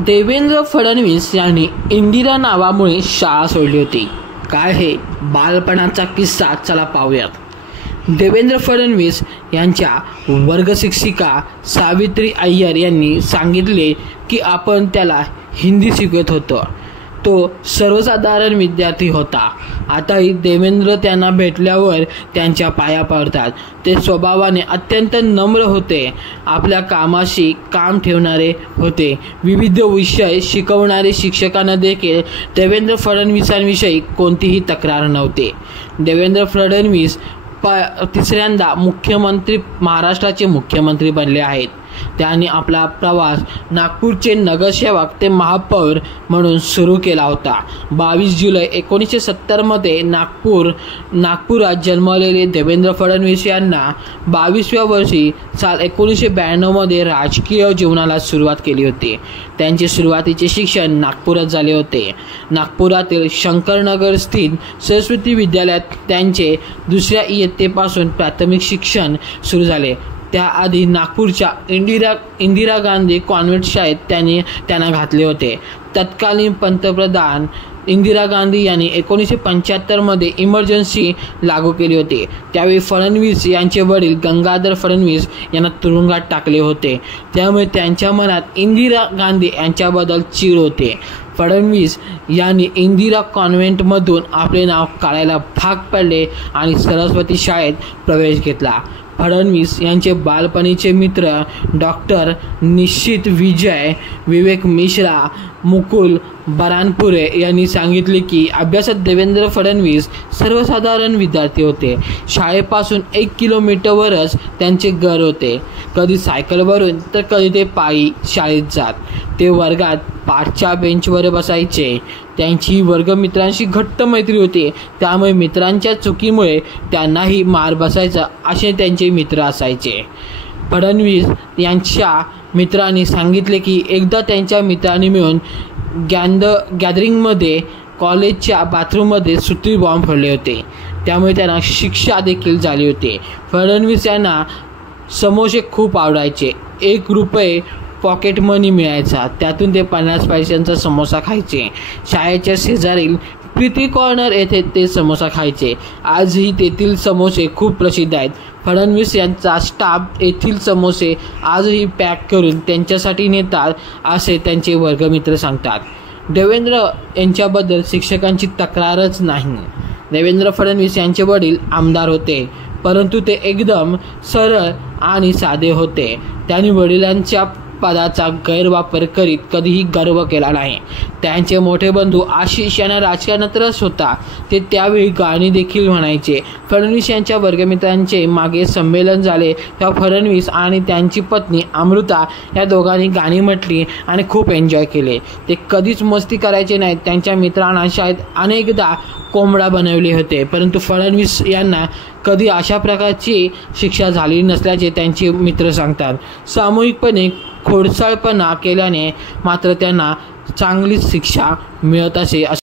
देवेंद्र फडणवीस यांनी इंदिरा नावामुळे शाळा सोडली होती। काय हे बालपणाचा किस्सा चला पाहूयात। देवेंद्र फडणवीस यांच्या वर्गशिक्षिका सावित्री अय्यर यांनी सांगितले की आपण त्याला हिंदी शिकवत होतो। तो सर्वसाधारण विद्यार्थी होता। आताही देवेंद्र त्यांना भेटल्यावर त्यांच्या पाया पडतात। ते स्वभावाने अत्यंत नम्र होते। आपल्या कामाशी काम ठेवणारे होते। विविध विषय शिकवणारे शिक्षकांना देखील देवेंद्र फडणवीसांविषयी कोणतीही तक्रार नव्हती। देवेंद्र फडणवीस तिसऱ्यांदा महाराष्ट्राचे मुख्यमंत्री बनले आहेत। त्यांनी आपला प्रवास नागपूरचे नगरसेवक ते महापौर म्हणून सुरू केला होता। 22 जुलै 1970 मध्ये नागपुरात जन्मलेले देवेंद्र फडणवीस यांना 22व्या वर्षी साल 1992 मध्ये राजकीय जीवनाला सुरुवात केली होती। त्यांचे सुरुवातीचे शिक्षण नागपुरात झाले होते। नागपुरातील शंकरनगर स्थित सरस्वती विद्यालयात त्यांचे दुसऱ्या इयत्तेपासून प्राथमिक शिक्षण सुरू झाले। त्याआधी नागपूरच्या इंदिरा गांधी कॉन्व्हेंट शाळेत त्यांना घातले होते। तत्कालीन पंतप्रधान इंदिरा गांधी यांनी 1975 मध्ये इमर्जन्सी लागू केली होती। त्यावेळी फडणवीस यांचे वडील गंगाधर फडणवीस यांना तुरुंगात टाकले होते। त्यामुळे त्यांच्या मनात इंदिरा गांधी यांच्याबद्दल चीड होते। फडणवीस यांनी इंदिरा कॉन्व्हेंटमधून आपले नाव काढायला भाग पडले आणि सरस्वती शाळेत प्रवेश घेतला। फडणवीस यांचे बालपणीचे मित्र डॉक्टर निश्चित विजय, विवेक मिश्रा, मुकुल बरानपुरे यांनी सांगितले की अभ्यासात देवेंद्र फडणवीस सर्वसाधारण विद्यार्थी होते। शाळेपासून 1 किलोमीटरवरच त्यांचे घर होते। कधी सायकलवरून तर कधी ते पायी शाळेत जात। ते वर्गात पाठच्या बेंचवर बसायचे। त्यांची वर्गमित्रांशी घट्ट मैत्री होती। त्यामुळे मित्रांच्या चुकीमुळे त्यांनाही मार बसायचा असे त्यांचे मित्र असायचे। फडणवीस यांच्या मित्रांनी सांगितले की एकदा त्यांच्या मित्रांनी मिळून गॅदरिंगमध्ये कॉलेजच्या बाथरूममध्ये सुतळी बॉम्ब फोडले होते। त्यामुळे त्यांना शिक्षा देखील झाली होती। फडणवीस यांना समोसे खूप आवडायचे। 1 रुपये पॉकेट मनी मिळायचा, त्यातून ते 50 पैशांचा समोसा खायचे। शाळेच्या शेजारील प्रीती कॉर्नर येथे ते समोसा खायचे। आजही तेथील समोसे खूप प्रसिद्ध आहेत। फडणवीस यांचा स्टाफ येथील समोसे आजही पॅक करून त्यांच्यासाठी नेतात असे त्यांचे वर्गमित्र सांगतात। देवेंद्र यांच्याबद्दल शिक्षकांची तक्रारच नाही। देवेंद्र फडणवीस यांचे वडील आमदार होते, परंतु ते एकदम सरळ आणि साधे होते। त्यांनी वडिलांच्या पदाचा गैरवापर करीत कधीही गर्व केला नाही। त्यांचे मोठे बंधू आशिष यांना राजकारणात रस होता। ते त्यावेळी गाणी देखील म्हणायचे। फडणवीस यांच्या वर्गमित्रांचे मागे संमेलन झाले तेव्हा फडणवीस आणि त्यांची पत्नी अमृता या दोघांनी गाणी म्हटली आणि खूप एन्जॉय केले। ते कधीच मस्ती करायचे नाहीत। त्यांच्या मित्रांना शाळेत अनेकदा कोंबडा बनवले होते, परंतु फडणवीस यांना कधी अशा प्रकारची शिक्षा झाली नसल्याचे त्यांचे मित्र सांगतात। सामूहिकपणे खोडसाळपणा केल्याने मात्र त्यांना चांगलीच शिक्षा मिळत असे।